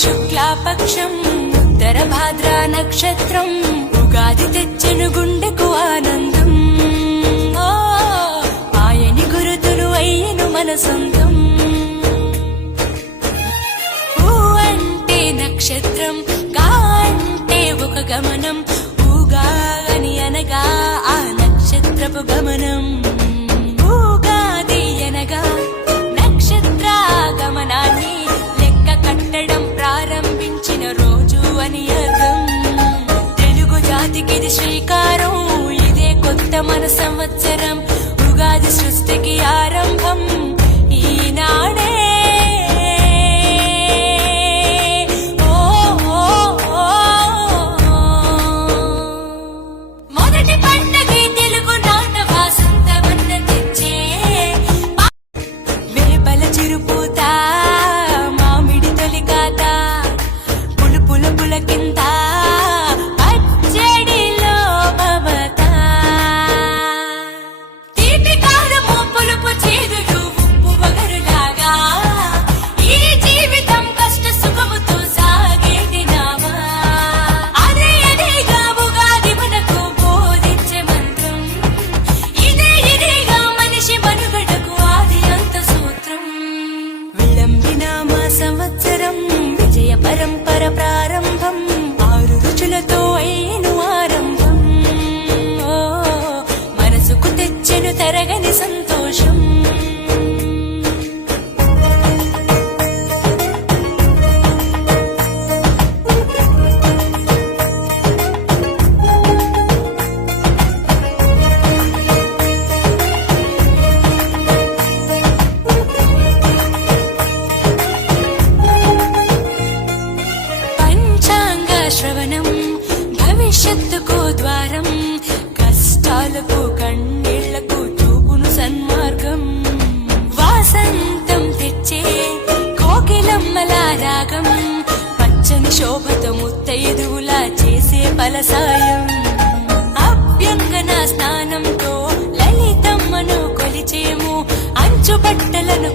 శుక్లాపక్షం ఉత్తర భాద్ర నక్షత్రం ఉగాది తెచ్చెను గుండెకు ఆనందం. ఆయని గురుతులు అయ్యను మన సొంతం. ఊ అంటే నక్షత్రం, గా అంటే ఒక గమనం, ఊగా అని అనగా ఆ నక్షత్రపు గమనం. ఊగాది అనగా నక్షత్ర గమనాన్ని లెక్క కట్టడం ప్రారంభించిన రోజు అని అర్థం. తెలుగు జాతికిది శ్రీకారం, ఇదే కొత్త మన సంవత్సరం. ఉగాది సృష్టికి ఆరంభం ఈనాడే. మొదటి పండగ తెలుగు నాట వాసంతమన్న తెచ్చే వేపల చిరుపూత, మామిడి తొలికాత, పులుపుల పులకింత, పచ్చడిలో మమత. తీపి కారము పులుపు చేదులు ఉప్పు వగరులాగా ఈ జీవితం కష్ట సుఖముతో సాగేటి నావా. అదే అదేగా ఉగాది మనకు బోధించే మంత్రం. ఇదేగా మనిషి మనుగడకు ఆది అంత సూత్రం. విళంబిన మా సంవత్సరం విజయ పరంపర ప్రారంభం. 6 రుచులతో అయిను ఆరంభం. మనసుకు తెచ్చెను తరగని సంతోషం. పంచాంగ శ్రవణం భవిష్యత్తుకు ద్వారం. కష్టాలకు కన్నీళ్లకు చూపును సన్మార్గం. వాసంతం తెచ్చే కోకిలమ్మల రాగం. పచ్చని శోభతో ముత్తైదువులా చేసే ఫలసాయం. అభ్యంగన స్నానంతో లలితమ్మను కొలిచేము. అంచు బట్టలను